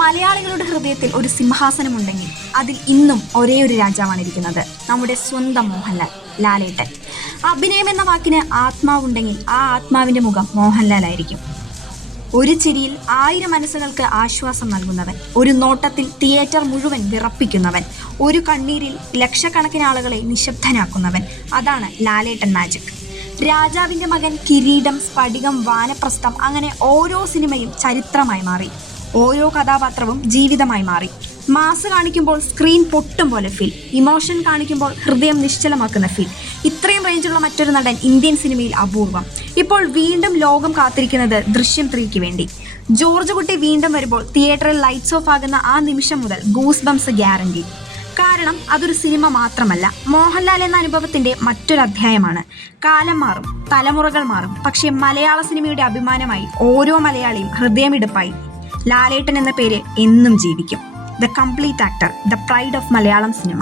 മലയാളികളുടെ ഹൃദയത്തിൽ ഒരു സിംഹാസനമുണ്ടെങ്കിൽ അതിൽ ഇന്നും ഒരേ ഒരു രാജാവാണ് ഇരിക്കുന്നത്, നമ്മുടെ സ്വന്തം മോഹൻലാൽ, ലാലേട്ടൻ. അഭിനയം എന്ന വാക്കിന് ആത്മാവുണ്ടെങ്കിൽ ആ ആത്മാവിന്റെ മുഖം മോഹൻലാൽ ആയിരിക്കും. ഒരു ചിരിയിൽ 1000 മനസ്സുകൾക്ക് ആശ്വാസം നൽകുന്നവൻ, ഒരു നോട്ടത്തിൽ തിയേറ്റർ മുഴുവൻ വിറപ്പിക്കുന്നവൻ, ഒരു കണ്ണീരിൽ ലക്ഷക്കണക്കിന് ആളുകളെ നിശബ്ദനാക്കുന്നവൻ. അതാണ് ലാലേട്ടൻ മാജിക്. രാജാവിന്റെ മകൻ, കിരീടം, സ്ഫടികം, വാനപ്രസ്ഥം, അങ്ങനെ ഓരോ സിനിമയും ചരിത്രമായി മാറി. ഓരോ കഥാപാത്രവും ജീവിതമായി മാറി. മാസ് കാണിക്കുമ്പോൾ സ്ക്രീൻ പൊട്ടും പോലെ ഫീൽ, ഇമോഷൻ കാണിക്കുമ്പോൾ ഹൃദയം നിശ്ചലമാക്കുന്ന ഫീൽ. ഇത്രയും റേഞ്ചുള്ള മറ്റൊരു നടൻ ഇന്ത്യൻ സിനിമയിൽ അപൂർവം. ഇപ്പോൾ വീണ്ടും ലോകം കാത്തിരിക്കുന്നത് ദൃശ്യം 3ക്ക് വേണ്ടി. ജോർജ് കുട്ടി വീണ്ടും വരുമ്പോൾ തിയേറ്ററിൽ ലൈറ്റ്സ് ഓഫ് ആകുന്ന ആ നിമിഷം മുതൽ ഗൂസ് ബംസ് ഗ്യാരണ്ടി. കാരണം അതൊരു സിനിമ മാത്രമല്ല, മോഹൻലാൽ എന്ന അനുഭവത്തിന്റെ മറ്റൊരു അധ്യായമാണ്. കാലം മാറും, തലമുറകൾ മാറും, പക്ഷേ മലയാള സിനിമയുടെ അഭിമാനമായി ഓരോ മലയാളിയും ഹൃദയമിടുപ്പായി ലാലേട്ടൻ എന്ന പേര് എന്നും ജീവിക്കും. The complete actor, the pride of Malayalam cinema.